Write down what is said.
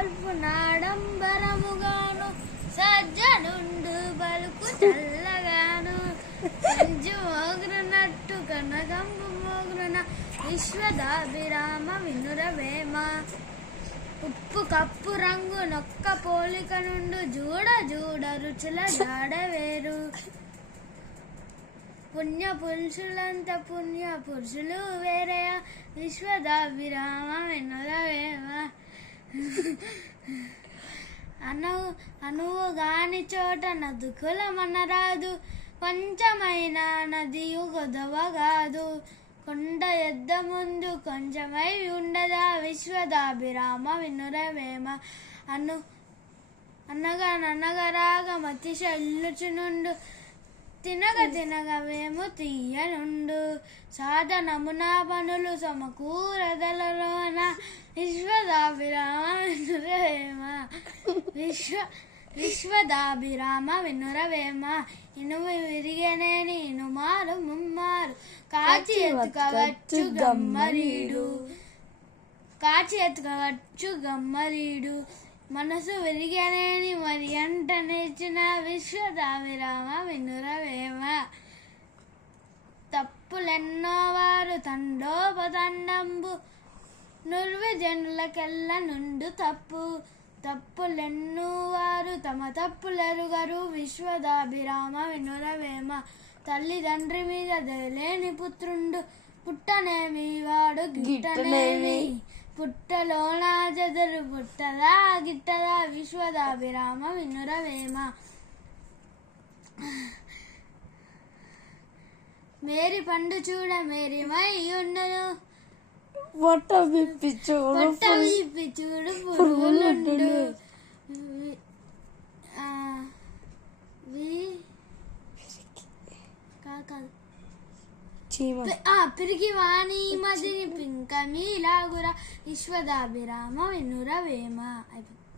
కొల్పు నాడంబరముగాను సజ్జనుండు బలుకు చల్లగాను సంజు మోగురునట్టు కనకంబు మోగురున విశ్వదాభిరామ వినురవేమ ఉప్పు కప్పు రంగు నొక్క పోలిక నుండు జూడ జూడ రుచుల జాడవేరు పుణ్య పురుషులంత పుణ్య పురుషులు వేరే విశ్వదాభిరామ వినురవేమ అనువు గాని చోట నదుకులమనరాదు కొంచెమైన నదియు గొదవగాదు కొండ ఎద్ద ముందు కొంచెమై ఉండదా విశ్వదాభిరామ వినురవేమ అనగనగరాగ మతిశ ఇల్లుచునుండు తినగ తినగవేము తీయనుండు సాధనమునా పనులు సమకూరదలలోన విశ్వదాభిరామ వినురవేమ విశ్వదాభిరామ వినురవేమ ఇనుము విరిగనేని ఇనుమారు ముమ్మారు కాచి ఎత్తుకవచ్చు గమ్మరీడు మనసు విరిగనేని మరి అంట నేర్చిన విశ్వదాభిరామ వినురవేమ తప్పులెన్నో వారు తండోపతండంబు నిర్విజనులకెల్ల నుండు తప్పులెన్నో వారు తమ తప్పులెరుగరు విశ్వదాభిరామ వినురవేమ తల్లిదండ్రి మీద దయలేని పుత్రుండు పుట్టనేమి వాడు గిట్టనేమి పుట్టలోన జదరు పుట్టదా గిట్టదా విశ్వదాభిరామ వినురవేమ మేరీ పండు చూడ మేరీ మై ఉండను పొట్ట విప్పి చూడు పురుగులుండు పిరికి వాణి మదిని పింక మీలాగుర విశ్వదాభిరామ వినురవేమ అయిపోయింది.